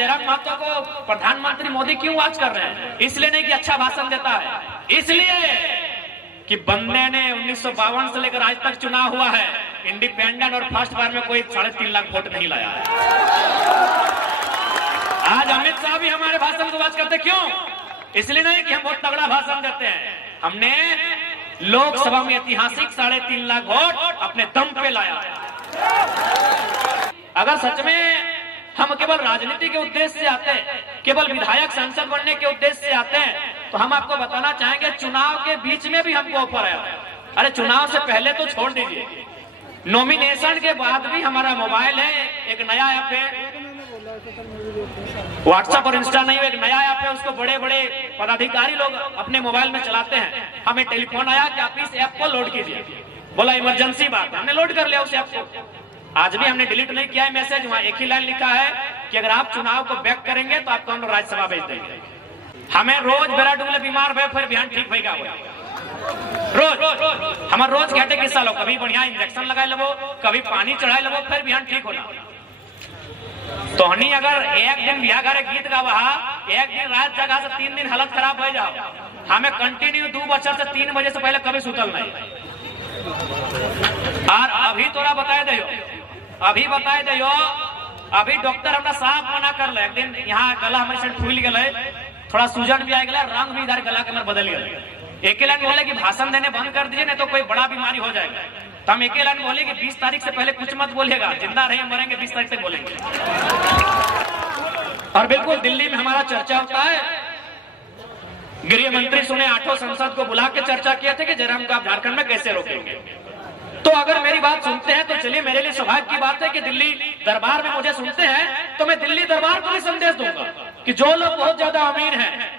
जयराम महतो को प्रधानमंत्री मोदी क्यों वॉच कर रहे हैं? इसलिए नहीं कि अच्छा भाषण देता है, इसलिए कि बंदे ने 1952 से लेकर आज तक चुनाव हुआ है, इंडिपेंडेंट और फर्स्ट बार में कोई 3.5 लाख वोट नहीं लाया है। आज अमित शाह भी हमारे भाषण को वॉच करते, क्यों? इसलिए नहीं कि हम बहुत तगड़ा भाषण देते हैं, हमने लोकसभा में ऐतिहासिक 3.5 लाख वोट अपने दम पे लाया। अगर सच में हम केवल राजनीति के उद्देश्य से आते हैं, केवल विधायक सांसद बनने के उद्देश्य से आते हैं, तो हम आपको बताना चाहेंगे चुनाव के बीच में भी हमको ऑफर आया। अरे चुनाव से पहले तो छोड़ दीजिए, नॉमिनेशन के बाद भी हमारा मोबाइल है, एक नया ऐप है, व्हाट्सएप और इंस्टा नहीं, एक नया ऐप है, उसको बड़े बड़े पदाधिकारी लोग अपने मोबाइल में चलाते हैं। हमें टेलीफोन आया कि आप इस ऐप को लोड कीजिए, बोला इमरजेंसी बात, हमने लोड कर लिया उस ऐप को। आज भी हमने डिलीट नहीं किया है मैसेज, वहां एक ही लाइन लिखा है कि अगर आप चुनाव को बैक करेंगे तो आपको हम राज्यसभा भेज देंगे। हमें रोज बेरा डुबले बीमार भय फिर बिहान ठीक भई, रोज हमारे रोज घटे किस्सा लो, कभी बढ़िया इंजेक्शन लगाए लो, कभी पानी चढ़ाए लो, फिर बिहान ठीक होना। तो हनी अगर एक दिन बिहार घरे गीत गावा, एक दिन रात जगह से 3 दिन हालत खराब हो जाओ, हमें कंटिन्यू 2 बजे से 3 बजे से पहले कभी सुतल नहीं। और अभी तोरा बताए दो, अभी बताए दो, अभी डॉक्टर हमरा साफ मना कर ले। एक दिन यहाँ गला हमारे से फूल गए, थोड़ा सूजन भी आ गया, रंग भी इधर गला के अंदर बदल गया। एक लाइन बोले कि भाषण देने बंद कर दीजिए, नहीं तो कोई बड़ा बीमारी हो जाएगा। तो हम एक लाइन बोले कि 20 तारीख से पहले कुछ मत बोलिएगा, जिंदा रहे मरेंगे 20 तारीख तक बोलेंगे। और बिल्कुल दिल्ली में हमारा चर्चा होता है, गृह मंत्री सुने 8 संसद को बुला के चर्चा किए थे कि जयराम को आप झारखंड में कैसे रोकेंगे। तो अगर मेरी बात सुनते हैं तो चलिए, मेरे लिए सौभाग्य की बात है कि दिल्ली दरबार में मुझे सुनते हैं, तो मैं दिल्ली दरबार को भी संदेश दूंगा कि जो लोग बहुत ज्यादा अमीर हैं,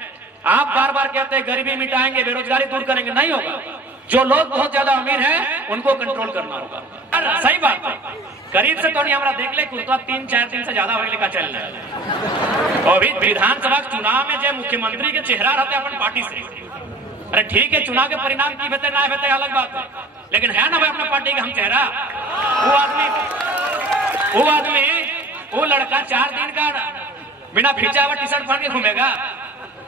आप बार बार कहते हैं गरीबी मिटाएंगे, बेरोजगारी दूर करेंगे, नहीं होगा। जो लोग बहुत ज्यादा अमीर हैं उनको कंट्रोल करना होगा। सही बात है, करीब से तो नहीं हमारा देख ले, कुछ 3-4 दिन से ज्यादा होने का चल रहा है। और अभी विधानसभा चुनाव में जो मुख्यमंत्री के चेहरा रहते अपन पार्टी से, अरे ठीक है, चुनाव के परिणाम की बेहतर ना बेहतर अलग बात है, लेकिन है ना भाई अपना पार्टी का हम चेहरा। वो लड़का 4 दिन का बिना खींचा हुआ टी-शर्ट पहन के घूमेगा।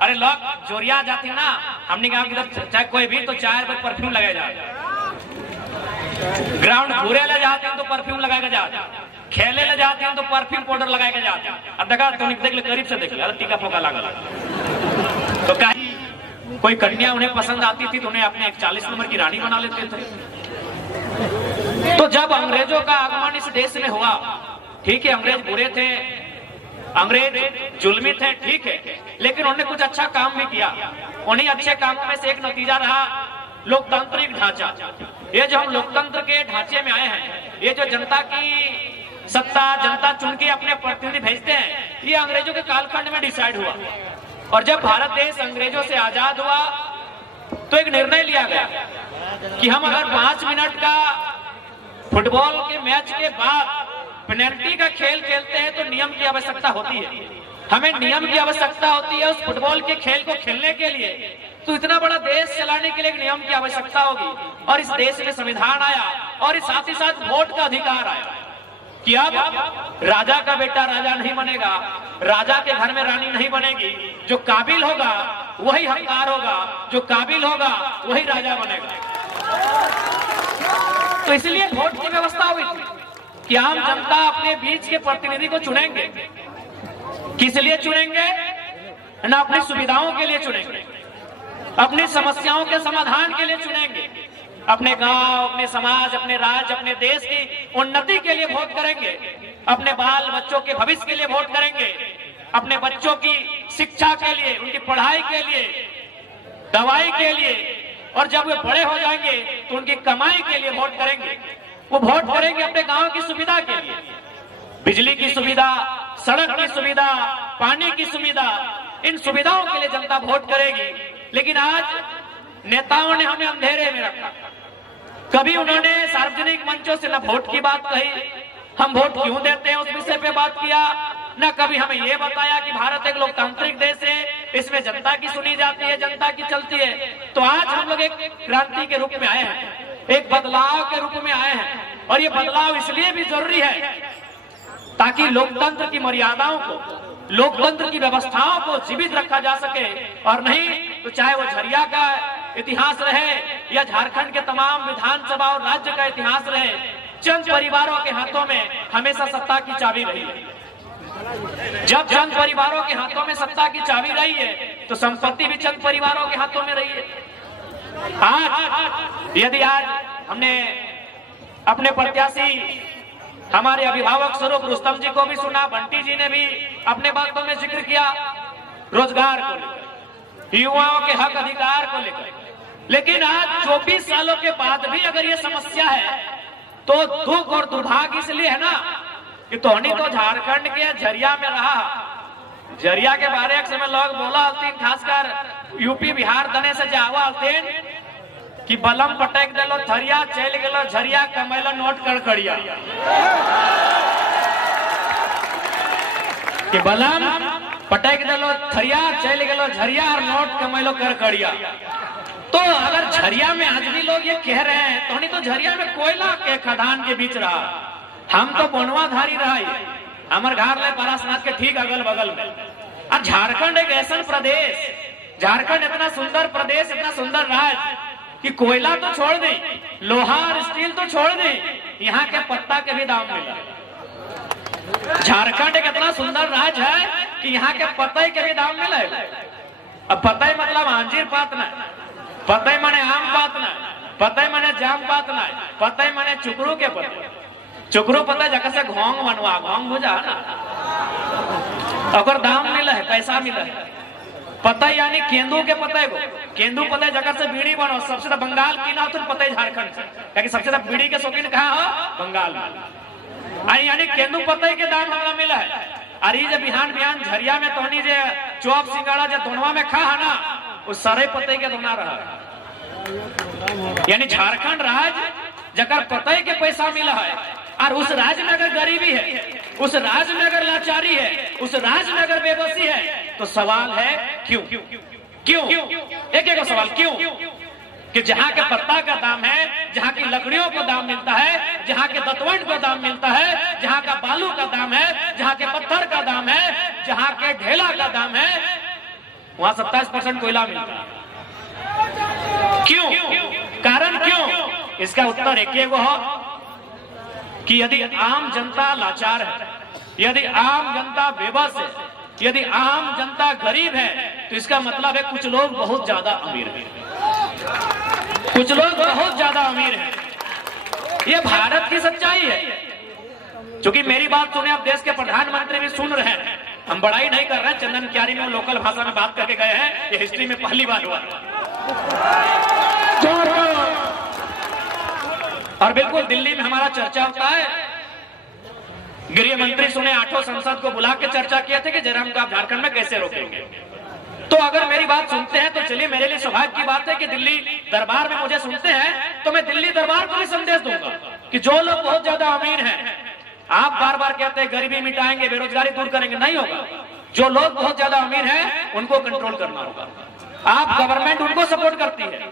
अरे लोग जोरिया जाती है ना, हमने कहा कि चाहे कोई भी तो 4 बार परफ्यूम लगाया जाए, ग्राउंड घूरे ले जाते हैं तो परफ्यूम लगाएगा जाते, खेले ले जाते हैं तो परफ्यूम पाउडर लगाएगा जाते। अब देखा तो देख ले, करीब से देख ले, अरे टीका फोका लगा। तो कोई कन्या उन्हें पसंद आती थी तो उन्हें अपने 41 नंबर की रानी बना लेते थे। तो जब अंग्रेजों का आगमन इस देश में हुआ, ठीक है, अंग्रेज बुरे थे, अंग्रेज जुल्मी थे, ठीक है, लेकिन उन्होंने कुछ अच्छा काम भी किया। उन्हीं अच्छे कामों में से एक नतीजा रहा लोकतांत्रिक ढांचा। ये जो हम लोकतंत्र के ढांचे में आए हैं, ये जो जनता की सत्ता जनता चुन के अपने प्रतिनिधि भेजते हैं, ये अंग्रेजों के कालखंड में डिसाइड हुआ। और जब भारत देश अंग्रेजों से आजाद हुआ तो एक निर्णय लिया गया कि हम अगर 5 मिनट का फुटबॉल के मैच के बाद पेनल्टी का खेल खेलते हैं तो नियम की आवश्यकता होती है, हमें नियम की आवश्यकता होती है उस फुटबॉल के खेल को खेलने के लिए। तो इतना बड़ा देश चलाने के लिए एक नियम की आवश्यकता होगी, और इस देश में संविधान आया और साथ ही साथ वोट का अधिकार आया कि अब राजा का बेटा राजा नहीं बनेगा, राजा के घर में रानी नहीं बनेगी, जो काबिल होगा वही हकदार होगा, जो काबिल होगा वही राजा बनेगा। तो इसलिए वोट की व्यवस्था हुई कि आम जनता अपने बीच के प्रतिनिधि को चुनेंगे। किस लिए चुनेंगे? ना अपनी सुविधाओं के लिए चुनेंगे, अपनी समस्याओं के समाधान के लिए चुनेंगे, अपने गांव, अपने समाज, अपने राज्य, अपने देश की उन्नति के लिए वोट करेंगे, अपने बाल बच्चों के भविष्य के लिए वोट करेंगे, अपने बच्चों की शिक्षा के लिए, उनकी पढ़ाई के लिए, दवाई के लिए, और जब वे बड़े हो जाएंगे तो उनकी कमाई के लिए वोट करेंगे। वो वोट करेंगे अपने गांव की सुविधा के लिए, बिजली की सुविधा, सड़क की सुविधा, पानी की सुविधा, इन सुविधाओं के लिए जनता वोट करेगी। लेकिन आज नेताओं ने हमें अंधेरे में रखा, कभी उन्होंने सार्वजनिक मंचों से न वोट की बात कही, हम वोट क्यों देते हैं उस विषय पे बात किया, न कभी हमें यह बताया कि भारत एक लोकतांत्रिक देश है, इसमें जनता की सुनी जाती है, जनता की चलती है। तो आज हम लोग एक क्रांति के रूप में आए हैं, एक बदलाव के रूप में आए हैं, और ये बदलाव इसलिए भी जरूरी है ताकि लोकतंत्र की मर्यादाओं को, लोकतंत्र की व्यवस्थाओं को जीवित रखा जा सके, और नहीं तो चाहे वो झरिया का इतिहास रहे या झारखंड के तमाम विधानसभा और राज्य का इतिहास रहे, चंद परिवारों के हाथों में हमेशा सत्ता की चाबी रही है। जब चंद परिवारों के हाथों में सत्ता की चाबी रही है तो संपत्ति भी चंद परिवारों के हाथों में रही है। आज यदि आज हमने अपने प्रत्याशी हमारे अभिभावक स्वरूप रुस्तम जी को भी सुना, बंटी जी ने भी अपने बातों में जिक्र किया रोजगार को लेकर, युवाओं के हक अधिकार को लेकर, लेकिन आज 24 सालों के बाद भी अगर ये समस्या है तो दुख और दुर्भाग्य इसलिए है ना कि तोहनी तो झारखंड के झरिया में रहा। झरिया के बारे एक समय लोग बोला हलतीन, खासकर यूपी बिहार दने से जावा हलतीन कि बलम पटक दिलो झरिया, चल गेलो झरिया, कमैलो नोट कड़कड़िया, कि बलम पटक दिलो झरिया, चल गेलो झरिया और नोट कमैलो कड़कड़िया। तो अगर झरिया में आज भी लोग ये कह रहे हैं तो नहीं तो झरिया में कोयला के खदान के बीच रहा, हम तो बनवाधारी रहा, हमारे घर ले पारसनाथ के ठीक अगल बगल में। और झारखंड एक ऐसा प्रदेश, झारखंड इतना सुंदर प्रदेश, इतना सुंदर राज्य कि कोयला तो छोड़ दे, लोहा और स्टील तो छोड़ दे, यहाँ के पत्ता के भी दाम मिला। झारखंड एक इतना सुंदर राज्य है कि यहाँ के पत्ते के भी दाम मिले। अब पत्ते मतलब अंजीर पात ना, पत्ते माने आम पात ना, पत्ते माने जाम पात ना, पत्ते माने चुकरू के पत्ते। चुकरू पता जगह से घोंग बनवा, घोंग भुजा ना, अगर दाम मिला है, पैसा मिला है। पता यानी केंदू के पते को, केंदू पता जगह से बीड़ी बनो, सबसे ज्यादा बंगाल की ना तो पता है झारखंड से, क्योंकि सबसे ज्यादा बीड़ी के शौकीन कहाँ हो, बंगाल में। यानी केंदू पते के दाम हमारा मिला है। अरे जब बिहान बिहान झरिया में तोहनी जे चौप सिंगाड़ा जो दोनवा में खा है ना, उस सारे पते के दोना रहा। यानी झारखंड राज्य जगह पते के पैसा मिला है, और उस राज्य में अगर गरीबी है, उस राज्य में अगर लाचारी है, उस राज्य में अगर बेबसी है, तो सवाल है क्यों? क्यों? एक एक सवाल क्यों? कि जहाँ के पत्ता का दाम है, जहाँ की लकड़ियों को दाम मिलता है, जहाँ के दतवंड को दाम मिलता है, जहाँ का बालू का दाम है, जहाँ के पत्थर का दाम है, जहाँ के ढेला का दाम है, वहां 27% कोयला मिलता है। क्यों? कारण क्यों? इसका उत्तर एक ही हो कि यदि आम जनता लाचार है, यदि आम जनता बेबस है, यदि आम जनता गरीब है, तो इसका मतलब है कुछ लोग बहुत ज्यादा अमीर हैं, कुछ लोग बहुत ज्यादा अमीर हैं। ये भारत की सच्चाई है। क्योंकि मेरी बात सुने, अब देश के प्रधानमंत्री भी सुन रहे हैं, हम बड़ाई नहीं कर रहे हैं, चंदन क्यारी में लोकल भाषा में बात करके गए हैं, ये हिस्ट्री में पहली बार हुआ। और बिल्कुल दिल्ली में हमारा चर्चा होता है, गृह मंत्री सुने 8 संसद को बुला के चर्चा किए थे कि जयराम को आप झारखंड में कैसे रोकेंगे। तो अगर मेरी बात सुनते हैं तो चलिए, मेरे लिए सौभाग्य की बात है कि दिल्ली दरबार में मुझे सुनते हैं, तो मैं दिल्ली दरबार को भी संदेश दूंगा कि जो लोग बहुत ज्यादा अमीर हैं, आप बार बार कहते हैं गरीबी मिटाएंगे, बेरोजगारी दूर करेंगे, नहीं होगा। जो लोग बहुत ज्यादा अमीर हैं उनको कंट्रोल करना होगा। आप गवर्नमेंट उनको सपोर्ट करती है,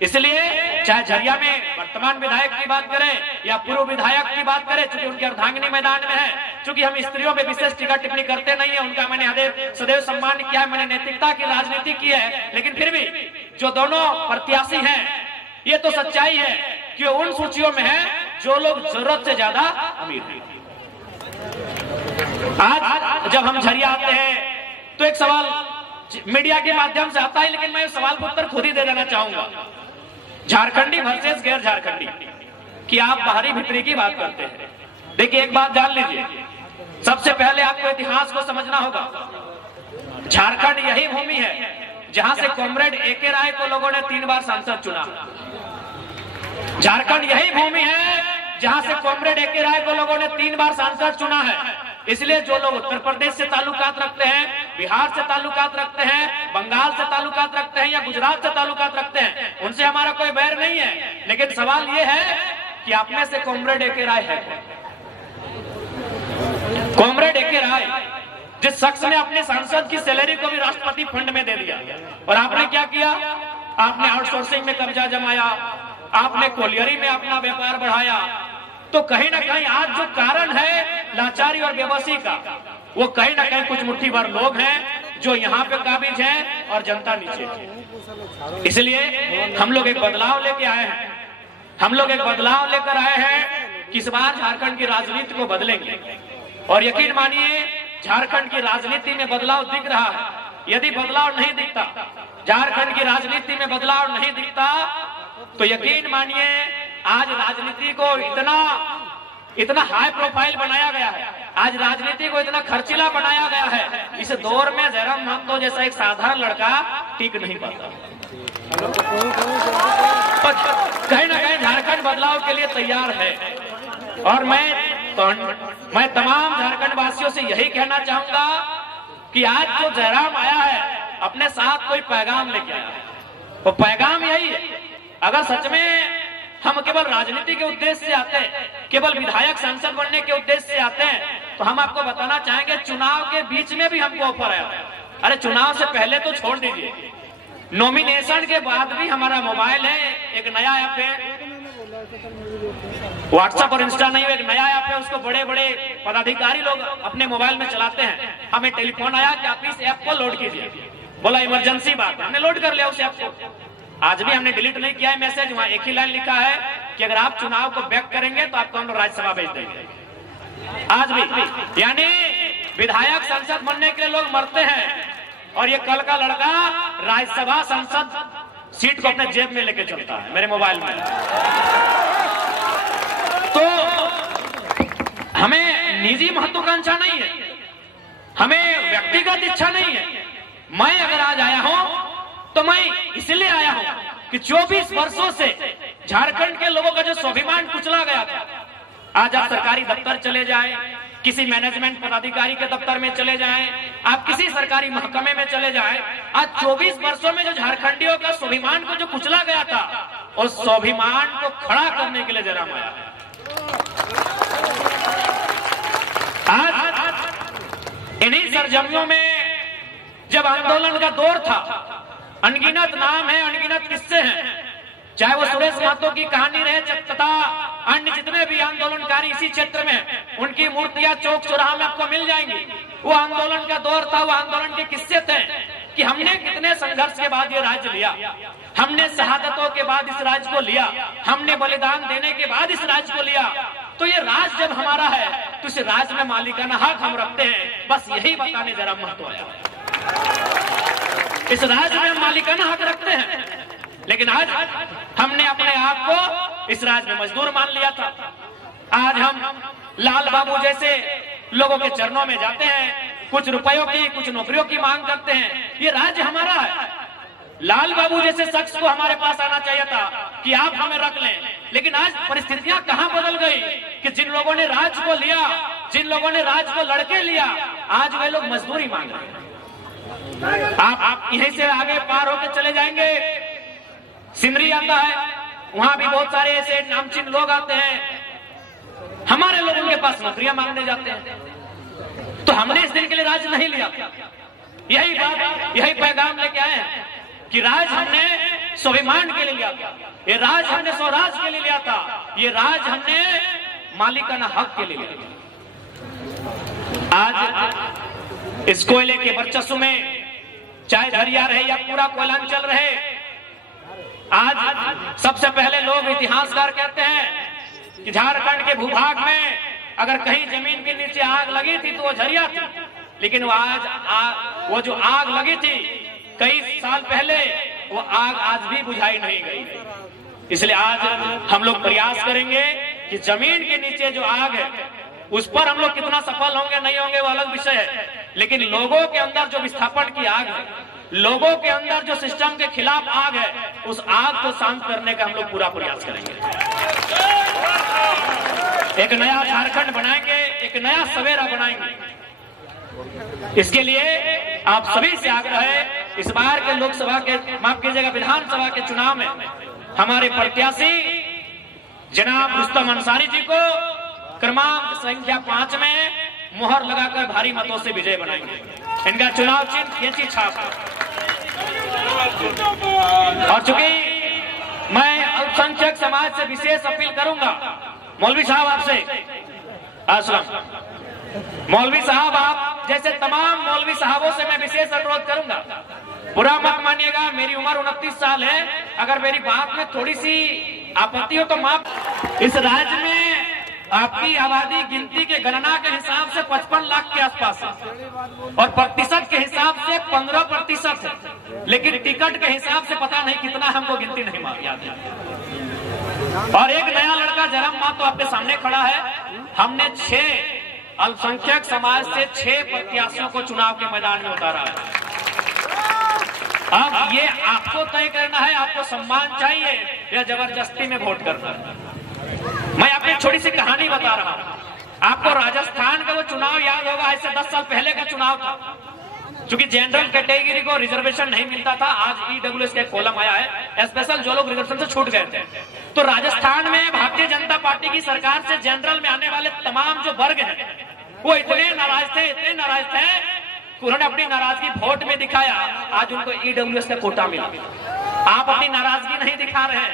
इसलिए चाहे झरिया में वर्तमान विधायक की बात करें या पूर्व विधायक की बात करें, चूंकि उनके अर्धांगिनी मैदान में है, चूंकि हम स्त्रियों में विशेष टीका टिप्पणी करते नहीं है, उनका मैंने सदैव सम्मान किया है, मैंने नैतिकता की राजनीति की है, लेकिन फिर भी जो दोनों प्रत्याशी हैं, ये तो सच्चाई है कि उन सूचियों में है जो लोग जरूरत से ज्यादा अमीर हैं। आज जब हम झरिया आते हैं तो एक सवाल मीडिया के माध्यम से आता है, लेकिन मैं इस सवाल का उत्तर खुद ही दे देना चाहूंगा। झारखंडी वर्सेस गैर झारखंडी कि आप बाहरी भीतरी की बात करते हैं। देखिए, एक बात जान लीजिए, सबसे पहले आपको इतिहास को समझना होगा। झारखंड यही भूमि है जहां से कॉमरेड ए.के. राय को लोगों ने 3 बार सांसद चुना। झारखंड यही भूमि है जहां से कॉमरेड ए.के. राय को लोगों ने 3 बार सांसद चुना है। इसलिए जो लोग उत्तर प्रदेश से ताल्लुकात रखते हैं, बिहार से ताल्लुकात रखते हैं, बंगाल से ताल्लुकात रखते हैं या गुजरात से ताल्लुकात रखते हैं, उनसे हमारा कोई बैर नहीं है। लेकिन सवाल यह है कि आप में से कॉमरेड ए.के. राय है कौन? Comrade A K. राय, जिस शख्स ने अपने सांसद की सैलरी को भी राष्ट्रपति फंड में दे दिया, और आपने क्या किया? आपने आउटसोर्सिंग में कब्जा जमाया, आपने कोलियरी में अपना व्यापार बढ़ाया। तो कहीं ना कहीं आज जो कारण है लाचारी और बेबसी का, वो कहीं ना कहीं कुछ मुट्ठी भर लोग हैं जो यहाँ पे काबिज हैं और जनता नीचे है। इसलिए हम लोग एक बदलाव लेके आए हैं, हम लोग एक बदलाव लेकर आए हैं कि इस बार झारखंड की राजनीति को बदलेंगे। और यकीन मानिए झारखंड की राजनीति में बदलाव दिख रहा है। यदि बदलाव नहीं दिखता, झारखंड की राजनीति में बदलाव नहीं दिखता, तो यकीन मानिए आज राजनीति को इतना हाई प्रोफाइल बनाया गया है, आज राजनीति को इतना खर्चीला बनाया गया है, इस दौर में जयराम महतो जैसा एक साधारण लड़का टिक नहीं पाता। कहीं ना कहीं झारखंड बदलाव के लिए तैयार है। और मैं तमाम झारखंड वासियों से यही कहना चाहूंगा कि आज जो जयराम आया है अपने साथ कोई पैगाम लेके आया है। वो पैगाम यही है, अगर सच में हम केवल राजनीति के उद्देश्य से आते हैं, केवल विधायक सांसद बनने के उद्देश्य से आते हैं, तो हम आपको बताना चाहेंगे चुनाव के बीच में भी हमको ऑफर आया। अरे चुनाव से पहले तो छोड़ दीजिए, नॉमिनेशन के बाद भी हमारा मोबाइल है, एक नया ऐप है, व्हाट्सएप और इंस्टा नहीं, एक नया ऐप है, उसको बड़े बड़े पदाधिकारी लोग अपने मोबाइल में चलाते हैं। हमें टेलीफोन आया कि आप इस ऐप को लोड कीजिए, बोला इमरजेंसी बात, हमने लोड कर लिया उस ऐप को। आज भी हमने डिलीट नहीं किया है मैसेज, वहां एक ही लाइन लिखा है कि अगर आप चुनाव को बैक करेंगे तो आपको हम लोग राज्यसभा भेज देंगे। आज भी यानी विधायक संसद बनने के लिए लोग मरते हैं और ये कल का लड़का राज्यसभा संसद सीट को अपने जेब में लेके चलता है मेरे मोबाइल में। तो हमें निजी महत्वाकांक्षा नहीं है, हमें व्यक्तिगत इच्छा नहीं है। मैं अगर आज आया हूं तो मैं इसलिए आया हूं कि 24 वर्षों से झारखंड के लोगों का जो स्वाभिमान कुचला गया था, आज आप सरकारी दफ्तर चले जाएं, किसी मैनेजमेंट पदाधिकारी के दफ्तर में चले जाएं, आप किसी सरकारी महकमे में चले जाएं, आज 24 वर्षों में जो झारखंडियों का स्वाभिमान को जो कुचला गया था, उस स्वाभिमान को खड़ा करने के लिए जयराम आया है। आज इन्हीं सरजमियों में जब आंदोलन का दौर था, अनगिनत नाम है, अनगिनत किस्से हैं, चाहे वो सुरेश महतो की कहानी रहे तथा अन्य जितने भी आंदोलनकारी इसी क्षेत्र में, उनकी मूर्तियां चौक चौराहा में आपको मिल जाएंगी। वो आंदोलन का दौर था, वो आंदोलन के किस्से थे कि हमने कितने संघर्ष के बाद ये राज्य लिया, हमने शहादतों के बाद इस राज्य को लिया, हमने बलिदान देने के बाद इस राज्य को लिया। तो ये राज्य जब हमारा है तो इस राज्य में मालिकाना हक हम रखते हैं। बस यही बताने जयराम महतो आया, इस राज्य में हम मालिकाना हक रखते हैं। लेकिन आज हमने अपने आप को इस राज्य में मजदूर मान लिया था। आज हम लाल बाबू जैसे लोगों के चरणों में जाते हैं, कुछ रुपयों की, कुछ नौकरियों की मांग करते हैं। ये राज्य हमारा है। लाल बाबू जैसे शख्स को हमारे पास आना चाहिए था कि आप हमें रख लें, लेकिन आज परिस्थितियां कहां बदल गई कि जिन लोगों ने राज्य को लिया, जिन लोगों ने राज्य को लड़के लिया, आज वे लोग मजदूरी मांग रहे हैं। आप यहीं से आगे पार होकर चले जाएंगे, सिंदरी आता है, वहां भी बहुत सारे ऐसे नामचीन लोग आते हैं, हमारे लोग उनके पास नौकरियां मांगने जाते हैं। तो हमने इस दिन के लिए राज्य नहीं लिया। यही बात, यही पैगाम लेके आए हैं कि राज हमने स्वाभिमान के लिए लिया था, ये राज हमने स्वराज के लिए लिया था, ये राज हमने मालिकाना हक के लिए लिया था। आज इस कोयले के वर्चस्व में चाहे झरिया रहे या पूरा कोयलांचल रहे, आज सबसे पहले लोग इतिहासकार कहते हैं कि झारखंड के भूभाग में अगर कहीं जमीन के नीचे आग लगी थी तो वो झरिया थी, लेकिन वो जो आग लगी थी कई साल पहले, वो आग आज भी बुझाई नहीं गई। इसलिए आज हम लोग प्रयास करेंगे कि जमीन के नीचे जो आग है उस पर हम लोग कितना सफल होंगे नहीं होंगे वो अलग विषय है, लेकिन लोगों के अंदर जो विस्थापन की आग है, लोगों के अंदर जो सिस्टम के खिलाफ आग है, उस आग को शांत करने का हम लोग पूरा प्रयास करेंगे। एक नया झारखंड बनाएंगे, एक नया सवेरा बनाएंगे। इसके लिए आप सभी से आग्रह है, इस बार के लोकसभा के, माफ कीजिएगा, विधानसभा के चुनाव में हमारे प्रत्याशी जनाब रुस्तम अंसारी जी को क्रमांक संख्या 5 में मुहर लगाकर भारी मतों से विजय बनाएंगे। इनका चुनाव चिन्ह कैंची छाप। और चूंकि मैं अल्पसंख्यक समाज से विशेष अपील करूंगा, मौलवी साहब आपसे, अस्सलाम मौलवी साहब, आप जैसे तमाम मौलवी साहबों से मैं विशेष अनुरोध करूंगा, बुरा मत मानिएगा, मेरी उम्र 29 साल है, अगर मेरी बात में थोड़ी सी आपत्ति हो तो माफ। इस राज्य में आपकी आबादी गिनती के गणना के हिसाब से 55 लाख के आसपास है और प्रतिशत के हिसाब से 15% है, लेकिन टिकट के हिसाब से पता नहीं कितना, हमको गिनती नहीं याद है। और एक नया लड़का जरम मातो आपके सामने खड़ा है। हमने 6 अल्पसंख्यक समाज से 6 प्रत्याशियों को चुनाव के मैदान में उतारा है। अब ये आपको तय करना है, आपको सम्मान चाहिए या जबरदस्ती में वोट करना है। मैं आपको एक छोटी सी कहानी बता रहा हूं। आपको राजस्थान का वो चुनाव याद होगा, ऐसे 10 साल पहले का चुनाव था। क्योंकि जनरल कैटेगरी को रिजर्वेशन नहीं मिलता था, आज ईडब्ल्यूएस का कॉलम आया है, स्पेशल जो लोग रिजर्वेशन से छूट गए थे। तो राजस्थान में भारतीय जनता पार्टी की सरकार से जनरल में आने वाले तमाम जो वर्ग हैं वो इतने नाराज थे उन्होंने अपनी नाराजगी वोट में दिखाया। आज उनको ईडब्ल्यूएस का कोटा मिला। आप अपनी नाराजगी नहीं दिखा रहे हैं,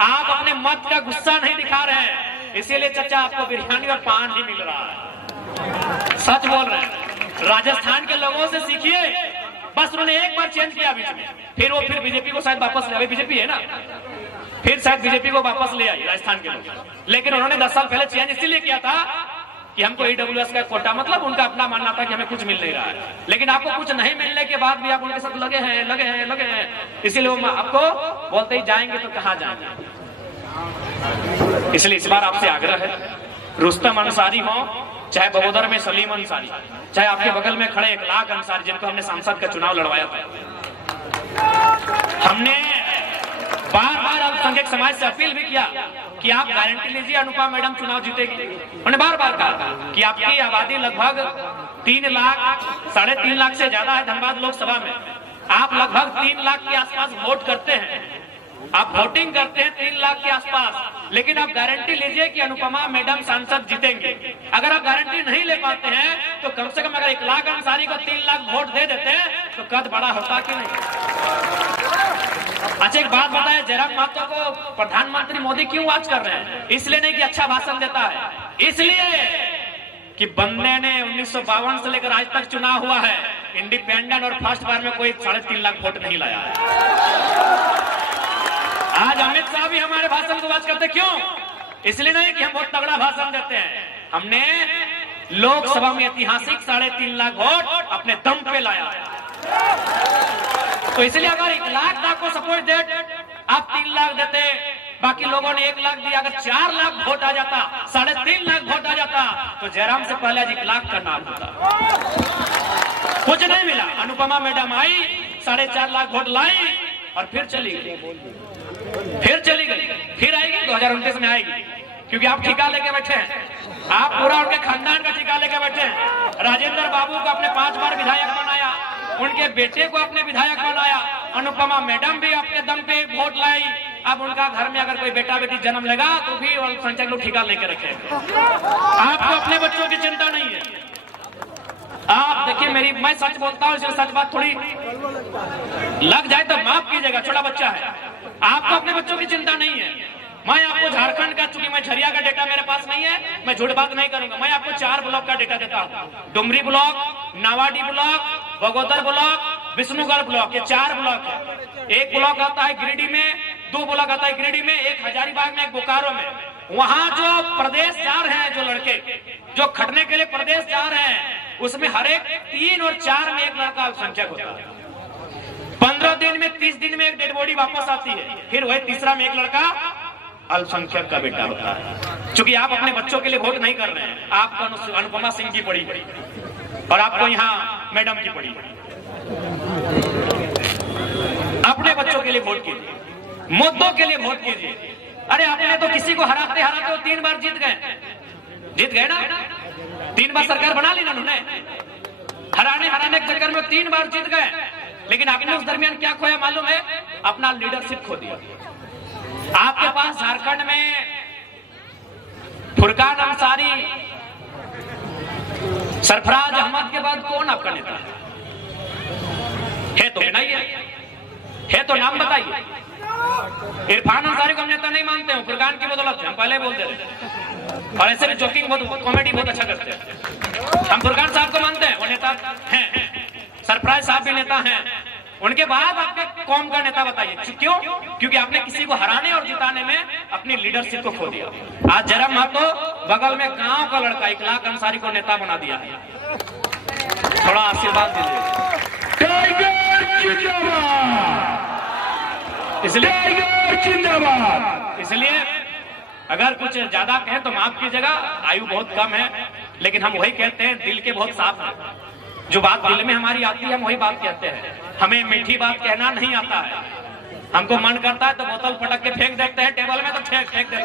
आप अपने मत का गुस्सा नहीं दिखा रहे हैं, इसीलिए चाचा आपको बिरयानी और पान ही मिल रहा है। सच बोल रहे हैं। राजस्थान के लोगों से सीखिए। बस उन्होंने एक बार चेंज किया बीच में, फिर बीजेपी को शायद वापस ले, बीजेपी है ना, फिर शायद बीजेपी को वापस ले आई राजस्थान के लोग। लेकिन उन्होंने 10 साल पहले चेंज इसीलिए किया था कि हमको ईडब्ल्यूएस का कोटा, मतलब उनका अपना मानना था कि हमें कुछ मिल नहीं रहा है। लेकिन आपको कुछ नहीं मिलने के बाद भी आप उनके साथ लगे हैं, इसीलिए वो आपको बोलते ही जाएंगे तो कहाँ जाएंगे। इसलिए इस बार आपसे आग्रह है, रुस्तम अंसारी हो, चाहे बगोदर में सलीम अंसारी, चाहे आपके बगल में खड़े 1 लाख अंसारी जिनको हमने सांसद का चुनाव लड़वाया था, हमने बार अल्पसंख्यक समाज से अपील भी किया कि आप गारंटी लीजिए अनुपमा मैडम चुनाव जीतेगी। उन्होंने बार कहा कि आपकी आबादी लगभग 3 लाख 3.5 लाख से ज्यादा है धनबाद लोकसभा में, आप लगभग 3 लाख के आसपास वोट करते हैं, आप वोटिंग करते हैं 3 लाख के आसपास, लेकिन आप गारंटी लीजिए कि अनुपमा मैडम सांसद जीतेंगे। अगर आप गारंटी नहीं ले पाते हैं तो कम से कम अगर 1 लाख अंसारी को 3 लाख वोट दे देते हैं तो कद बड़ा होता कि नहीं। अच्छा एक बात बताए, जयराम महतो को प्रधानमंत्री मोदी क्यों आज कर रहे हैं? इसलिए नहीं कि अच्छा भाषण देता है, इसलिए कि बंदे ने 1952 से लेकर आज तक चुनाव हुआ है, इंडिपेंडेंट और फर्स्ट बार में कोई 3.5 लाख वोट नहीं लाया है। आज अमित शाह भी हमारे भाषण को वाच करते, क्यों? इसलिए नहीं कि हम बहुत तगड़ा भाषण देते हैं, हमने लोकसभा में ऐतिहासिक 3.5 लाख वोट अपने दम पे लाया। तो इसलिए अगर 1 लाख को सपोर्ट दे, आप 3 लाख देते, बाकी लोगों ने 1 लाख दिया, अगर 4 लाख वोट आ जाता, 3.5 लाख वोट आ जाता, तो जयराम से पहले आज 1 लाख का नाम होता। कुछ नहीं मिला। अनुपमा मैडम आई, 4.5 लाख वोट लाई और फिर चली गई, फिर आएगी 2029 में आएगी, क्योंकि आप ठिका लेके बैठे हैं, आप पूरा उनके खानदान का ठिका लेके बैठे हैं। राजेंद्र बाबू को आपने 5 बार विधायक बनाया, उनके बेटे को अपने विधायक बनाया, अनुपमा मैडम भी अपने दम पे वोट लाई। अब उनका घर में अगर कोई बेटा बेटी जन्म लेगा तो भी अल्पसंख्यक लोग ठिका लेके रखे। आपको अपने बच्चों की चिंता नहीं है। आप देखिए, मैं सच बोलता हूँ, इसलिए सच बात थोड़ी लग जाए तो माफ कीजिएगा, छोटा बच्चा है, आपको अपने बच्चों की चिंता नहीं है। मैं आपको झारखंड का, चूंकि मैं झरिया का डेटा मेरे पास नहीं है, मैं झूठ बात नहीं करूंगा, मैं आपको 4 ब्लॉक का डेटा देता हूँ। Dumri block, Nawadih block, Bagodar block, Vishnugarh block, ये 4 ब्लॉक है। एक ब्लॉक आता है गिरिडीह में, 2 ब्लॉक आता है गिरिडीह में, एक हजारीबाग में, एक बोकारो में। वहां जो प्रदेश जा रहे हैं, जो लड़के जो खटने के लिए प्रदेश जा रहे हैं, उसमें हर एक 3 और 4 में एक लड़का अल्पसंख्यक होता है। 15 दिन में, 30 दिन में एक डेड बॉडी वापस आती है, फिर वही तीसरा में एक लड़का अल्पसंख्यक का बेटा होता है। क्योंकि आप अपने बच्चों के लिए वोट नहीं कर रहे हैं, आपको अनुपमा सिंह की पड़ी और आपको यहाँ मैडम की पड़ी। अपने बच्चों के लिए वोट कीजिए, मुद्दों के लिए वोट कीजिए। अरे आपने तो किसी को हराते 3 बार जीत गए ना, 3 बार सरकार बना ली ना उन्होंने, हराने के चक्कर में 3 बार जीत गए। लेकिन आपने उस दरमियान क्या खोया मालूम है? अपना लीडरशिप खो दिया। आपके पास झारखंड में फुरकान अंसारी, सरफराज अहमद के बाद कौन आपका नेता है? तो है तो नाम बताइए। इरफान अंसारी को हम नेता नहीं मानते हैं, फुरकान की बदौलत है, हम पहले बोल दे रहे हैं। और ऐसे भी जोकिंग बहुत, कॉमेडी बहुत अच्छा करते हैं। हम फुरकान साहब को मानते हैं, वो नेता हैं, सरफराज साहब भी नेता हैं। उनके बाद आपके कौम का नेता बताइए क्यों? क्योंकि आपने किसी को हराने और जिताने में अपनी लीडरशिप को खो दिया। आज जरा महतो बगल में गांव का लड़का इखलाक अंसारी को नेता बना दिया है। थोड़ा आशीर्वाद दीजिए। इसलिए अगर कुछ ज्यादा कहें तो माफ कीजिएगा, आयु बहुत कम है, लेकिन हम वही कहते हैं, दिल के बहुत साफ है। जो बात दिल में हमारी आती है हम वही बात कहते हैं। हमें मीठी बात कहना नहीं आता है। हमको मन करता है तो बोतल पटक के फेंक देते हैं टेबल में, तो फेंक देते हैं।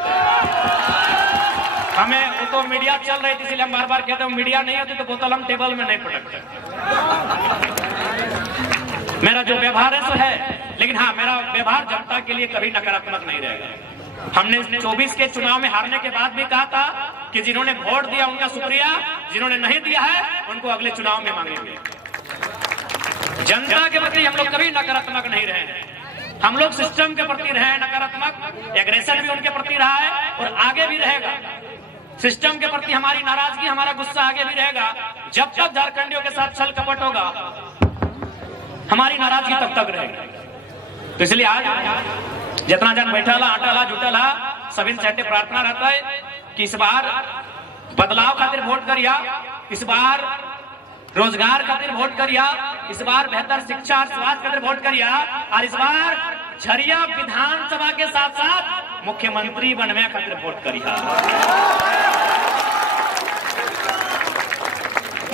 हमें वो तो मीडिया चल रही थी इसलिए हम बार बार कहते हैं, मीडिया नहीं होती तो बोतल हम टेबल में नहीं पटकते। मेरा जो व्यवहार है सो है, लेकिन हाँ, मेरा व्यवहार जनता के लिए कभी नकारात्मक नहीं रहेगा। हमने 24 के चुनाव में हारने के बाद भी कहा था कि जिन्होंने वोट दिया उनका शुक्रिया, जिन्होंने नहीं दिया है उनको अगले चुनाव में मांगेंगे। जनता के प्रति हम लोग कभी नकारात्मक नहीं रहे। हम लोग सिस्टम के प्रति रहे नकारात्मक, एग्रेशन भी उनके प्रति रहा है और आगे भी रहेगा। सिस्टम के प्रति हमारी नाराजगी, हमारा गुस्सा आगे भी रहेगा। जब तक झारखंडियों के साथ छल कपट होगा, हमारी नाराजगी तब तक रहेगी। तो इसलिए आज जितना जन बैठा ला, आटा ला, जुटा ला, सभी से प्रार्थना रहता है कि इस बार बदलाव खातिर वोट करिया, इस बार रोजगार खातिर वोट करिया, इस बार बेहतर शिक्षा और स्वास्थ्य खातिर वोट करिया, और इस बार झरिया विधानसभा के साथ साथ मुख्यमंत्री बनवे खातिर वोट करिया।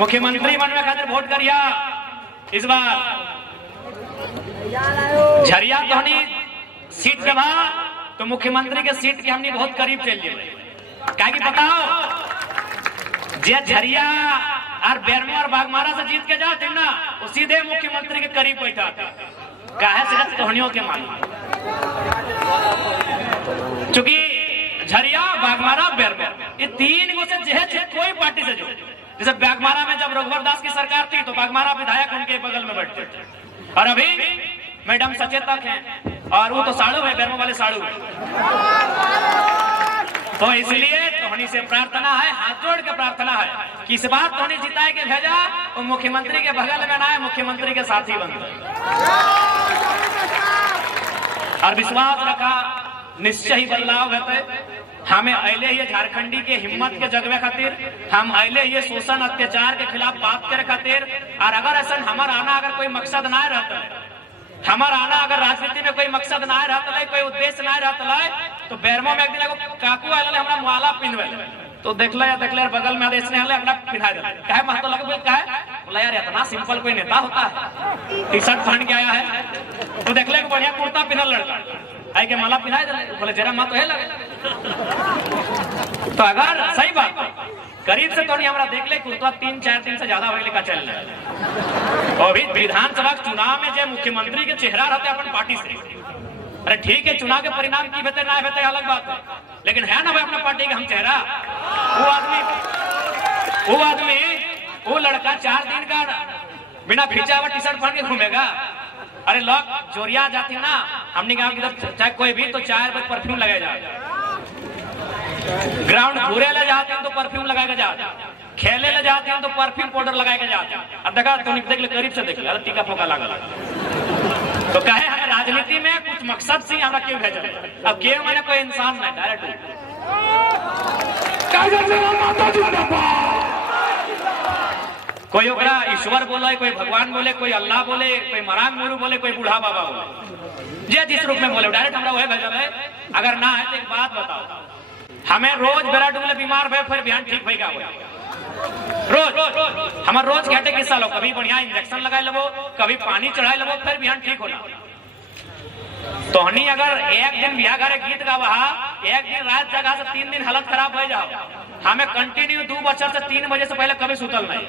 मुख्यमंत्री बनवे खातिर वोट करिया। इस बार झरिया तो हमने सीट दबा तो मुख्यमंत्री के सीट के हमने बहुत करीब चल गए। क्या कि बताओ, जे झरिया और बेरमो और बागमारा से जीत के जाते ना, वो सीधे मुख्यमंत्री के करीब बैठा था। काहे से कहानियों के मालूम, चूंकि झरिया, बागमारा, बेरमो, ये तीन गो से जे कोई पार्टी से जो, जैसे बागमारा में जब रघुवर दास की सरकार थी तो बागमारा विधायक उनके बगल में बैठते थे, और अभी मैडम सचेतक हैं और वो तो साड़ू है, बेरमो वाले साड़ू है। तो इसलिए तोहनी से प्रार्थना है, हाथ जोड़ के प्रार्थना है कि इस बार तोहनी जिताए के भेजा और मुख्यमंत्री के बगल में ना है, मुख्यमंत्री के साथी बन और विश्वास रखा निश्चय ही बदलाव होते। हमें अले ये झारखंडी के हिम्मत के जगवे खातिर, हम अले ये शोषण अत्याचार के खिलाफ बात करे खातिर, और अगर ऐसा हमारा आना अगर कोई मकसद ना रहता, हमारा आना अगर राजनीति में कोई मकसद ना रहता, कोई उद्देश्य ना रहता, तो बेरमो में एक दिन काकू आए हमरा माला पिन्हवे तो देखले बगल में आदेश ने अपना पिन्हा दिया। कहे महतो लगे बोल कहे बोला यार इतना सिंपल कोई नेता होता है, टी शर्ट पहन के आया है, तो देखले बढ़िया कुर्ता पिन्हल लड़का आई के माला पिन्हा दे, बोले जरा मत है लगे। तो अगर सही बात करीब से तो नहीं हमारा देख ले कुर्ता 3-4 दिन से ज्यादा होने का चल रहा है। और भी विधानसभा चुनाव में जो मुख्यमंत्री के चेहरा रहते अपन पार्टी से, अरे ठीक है चुनाव के परिणाम की बेहतर ना बेहतर अलग बात है, लेकिन है ना भाई अपना पार्टी का हम चेहरा। वो लड़का 4 दिन का बिना खींचा हुआ टी शर्ट पहन के घूमेगा। अरे लोग जोरिया जाती ना, हमने कहा कि चाहे कोई भी तो 4 बजे परफ्यूम लगाया जाए, ग्राउंड घूरे ले जाते हैं तो परफ्यूम लगाएगा जाते, खेले ले जाते हैं तो परफ्यूम पाउडर लगाएगा जाते। अब देखा तो देख ले करीब से देख ले, अरे टीका फोका लगा। तो कहे हमें राजनीति में कुछ मकसद से हमरा क्यों भेजा, अब क्यों मैंने कोई इंसान नहीं डायरेक्ट कोई ओकरा ईश्वर बोले, कोई भगवान बोले, कोई अल्लाह बोले, कोई मरांग गुरु बोले, कोई बूढ़ा बाबा बोले, जे जिस रूप में बोले डायरेक्ट हमरा वही भेजा है। अगर ना है तो एक बात बताओ, हमें रोज बेरा डूबले बीमार भे फिर ध्यान ठीक भैया रोज हमार रोज घंटे किस्सा लो, कभी बढ़िया इंजेक्शन लगाए लो, कभी पानी चढ़ाए लो, फिर ध्यान ठीक होना। तो हनी अगर एक दिन बिहार घरे गीत गावा, एक दिन रात जगह से 3 दिन हालत खराब हो जाओ, हमें कंटिन्यू 2 बजे से 3 बजे से पहले कभी सुतल नहीं।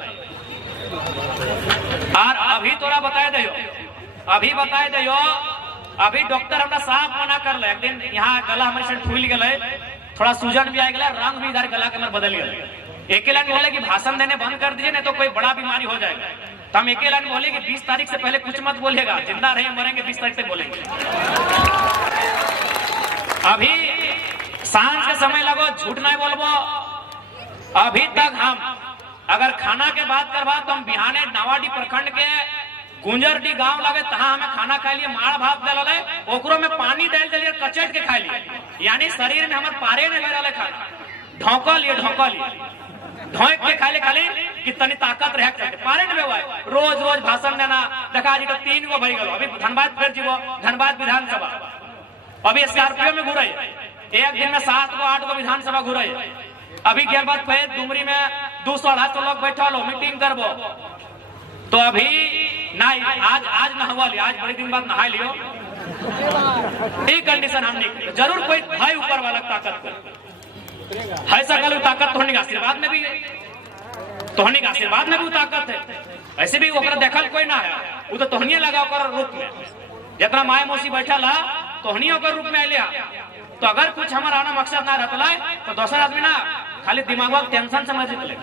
और अभी तोरा बताए दो, अभी डॉक्टर हमरा साफ मना कर ले। एक दिन यहाँ गला हमारे से फूल गए, थोड़ा सूजन भी आ गया, रंग भी इधर गला के हमारे बदल गया। एक लाइन बोले कि भाषण देने बंद कर दीजिए नहीं तो कोई बड़ा बीमारी हो जाएगा। तो हम एक लाइन बोले कि 20 तारीख से पहले कुछ मत बोलिएगा, जिंदा रहे मरेंगे 20 तारीख तक बोलेंगे। अभी सांझ के समय लगो, झूठ नहीं बोलबो। अभी तक हम अगर खाना के बात करवा तो हम बिहाने नावाडी प्रखंड के गुंजरडी गांव लगे तहाँ हमें खाना खाए लिए माड़ भात डाले, ओकरो में पानी डाल दिलिए, कचट के खाए लिए, यानी शरीर में हमारे पारे नहीं लग रहा खाना, ढोका लिए ढोक के खाले खाली कितनी ताकत रह करते पारे नहीं हुआ। रोज रोज भाषण देना देखा जी तो 3 गो भई गलो। अभी धनबाद फिर जीवो, धनबाद विधानसभा अभी स्कॉर्पियो में घुरे, एक दिन में 7 गो 8 गो विधानसभा घुरे। अभी के बाद फिर डुमरी में 200-250 लोग बैठा लो मीटिंग करबो, तो अभी नहीं आज नहवा लिया, आज बड़े दिन बाद नहा लियो। एक कंडीशन हम नहीं, जरूर कोई है ऊपर वाला ताकत को है, सकल ताकत तोहनी का आशीर्वाद में भी है, तोहनी का आशीर्वाद में भी ताकत है। ऐसे भी ओकरा देखल कोई ना है, वो तो तोहनिए लगा ओकर रूप में, जितना माए मौसी बैठा ला तोहनी ओकर रूप में आलिया। तो अगर कुछ हमारा आना मकसद ना रहता तो दूसरा आदमी ना खाली दिमाग टेंशन समझ ले।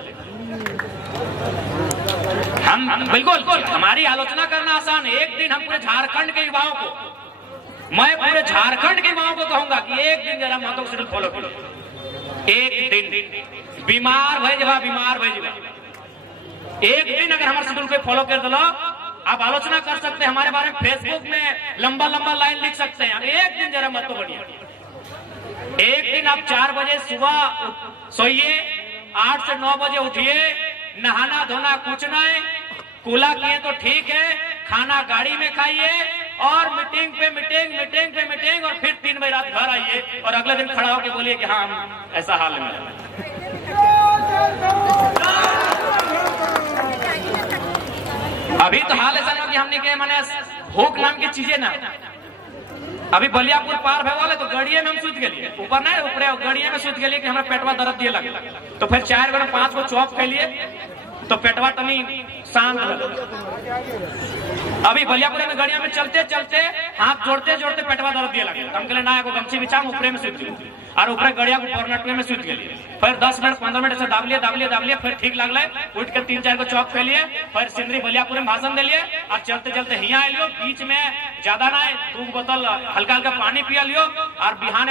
हम बिल्कुल हमारी आलोचना करना आसान है। एक दिन हम पूरे झारखंड के युवाओं को, मैं पूरे झारखंड के युवाओं को कहूंगा कि एक दिन जरा महतो को शेड्यूल फॉलो करो। एक दिन बीमार भई जवा, एक दिन अगर हमारे शेड्यूल को फॉलो कर दो, आप आलोचना कर सकते हैं हमारे बारे में, फेसबुक में लंबा लाइन लिख सकते हैं। एक दिन जरा मत तो बढ़िया, एक दिन आप 4 बजे सुबह सोइए, 8 से 9 बजे उठिए, नहाना धोना कुछ नहीं, कूला किए तो ठीक है, खाना गाड़ी में खाइए और मीटिंग पे मीटिंग और फिर 3 बजे रात घर आइए और अगले दिन खड़ा होकर बोलिए कि हाँ हम ऐसा हाल में। अभी तो हाल ऐसा ना कि हमने के माने भूख नाम की चीजें ना, अभी बलियापुर पार भे वाले तो गड़िए में हम सूत गए, ऊपर नहीं ऊपर गड़िए में सूत गए कि हमारा पेटवा दर्द दिए लगे, तो फिर 4 गो 5 गो चौप खा लिए तो पेटवा तनी शांत रहा। अभी बलियापुर में गड़िया में चलते हाथ जोड़ते पेटवा दर्द दिए लगे, हम कहले ना एगो गमछी बिछा ऊपरे में सूत गए और ऊपर गड़िया को पर्नटवे में सूत गए। फिर 10 मिनट 15 मिनट से दाबलिए फिर ठीक लगल, उठ के 3-4 गो चौक खा लिए, फिर सिंदरी बलियापुर में भाषण दिलिए और चलते हिया आइलियो, बीच में ज्यादा ना 2 बोतल हल्का पानी पिया लियो और बिहान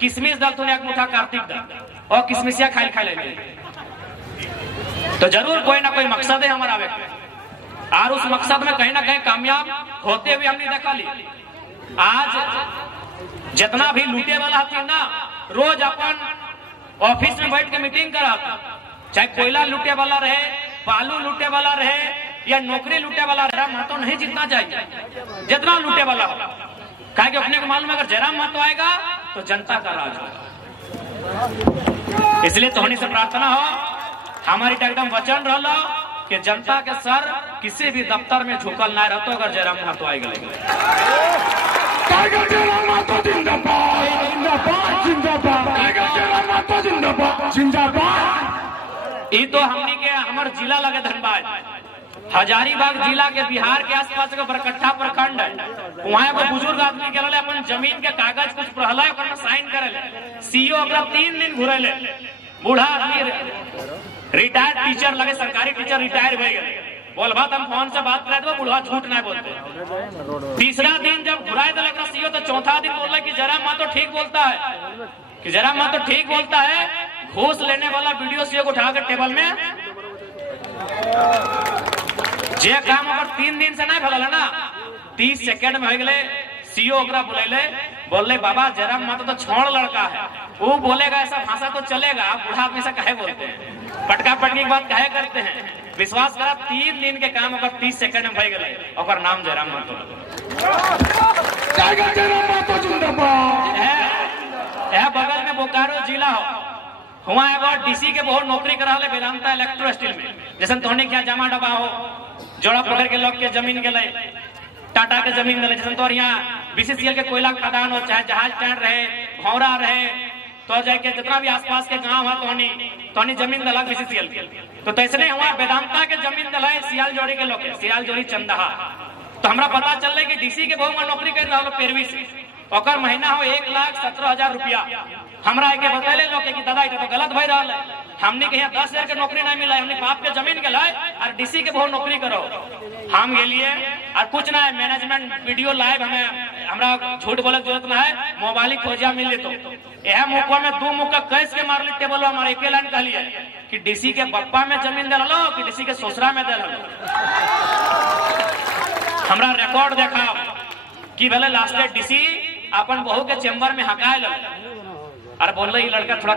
किशमिश दल तो एक मुठा कार्तिक दल और किशमिशिया खा ले। तो जरूर कोई ना कोई मकसद है हमारा और उस मकसद में कहीं ना कहीं कामयाब होते हुए हमने देखा ली। आज जितना भी लूटे वाला थी ना, रोज अपन ऑफिस में बैठ के मीटिंग करा, चाहे कोयला लूटे वाला रहे, बालू लूटे वाला रहे या नौकरी लूटे वाला रहे, महतो नहीं जीतना चाहिए जितना लूटे वाला हो, कहा कि अपने को मालूम अगर जरा महतो आएगा तो जनता का राज होगा। इसलिए तोहनी से प्रार्थना हो, हमारी एकदम वचन रहा कि जनता के सर किसी भी दफ्तर में झुकल ना रहतो अगर जयराम महतो आई गए। ये तो हमनी के हमार जिला लगे धनबाद, हजारीबाग जिला के बिहार के आसपास के बरकट्ठा प्रखंड है, वहाँ एगो बुजुर्ग आदमी के अपन जमीन के कागज कुछ प्रहला साइन करे, सीओ अपना 3 दिन घुरे, बूढ़ा आदमी रिटायर्ड टीचर लगे, सरकारी टीचर रिटायर हो गए, बोल बात हम फोन से बात करे तो बुढ़वा झूठ नहीं बोलते। तीसरा दिन जब घुराए दिल सीओ तो चौथा दिन बोल कि जरा माँ तो ठीक बोलता है, कि जरा माँ तो ठीक बोलता है, घूस लेने वाला वीडियो सीओ को उठा कर टेबल में जे काम अगर 3 दिन से नहीं भला ना 30 सेकंड में हो गए, सीओ बोले बाबा जरा माँ तो छोड़ लड़का है, वो बोलेगा ऐसा भाषा तो चलेगा, आप बूढ़ा आदमी से कहे बोलते हैं, पटका पटकी की बात कहे करते हैं। विश्वास करा 3 दिन के काम अगर 30 सेकंड में भई गए, और नाम जयराम महतो है। बगल में बोकारो जिला हो, वहाँ एगो डीसी के बहुत नौकरी करा ले वेदांता इलेक्ट्रो स्टील में, जैसे तोहने क्या जमा डबा हो, जोड़ा पकड़ के लोग के जमीन के लिए, टाटा के जमीन मिले, जैसे तो यहाँ बीसीसीएल के कोयला खदान हो, चाहे जहाज स्टैंड रहे, भौरा रहे, तो जाके जितना भी आसपास के गांव है तोहनी जमीन दला बीसीसीएल के, तो ऐसे हुआ वेदांता के जमीन दला सियाल जोड़ी के लोग, सियाल जोड़ी चंदहा। तो हमरा पता चल रहा है कि डीसी के बहु नौकरी कर रहा पेरवी से, और महीना हो 1,17,000 रुपया। हमरा के बतैले लोग कि दादा तो गलत भई रहा है, हमने के यहाँ 10,000 के नौकरी नहीं मिला, हमने बाप के जमीन के लाए और डीसी के बहु नौकरी करो। हम गेलिए और कुछ ना है, मैनेजमेंट वीडियो लाइव हमें हमरा झूठ बोले जरूरत ना है, मोबाइल खोजिया मिल तो यह मुखवा में 2 मुक्का कैस के मारली टेबल हमारे एक लाइन कहलिए कि डीसी के बप्पा में जमीन दे लो कि डीसी के ससुरा में दे लो। हमरा रिकॉर्ड देखा कि भले लास्ट डीसी अपन बहू के चेम्बर में हकाए और बोल रही लड़का थोड़ा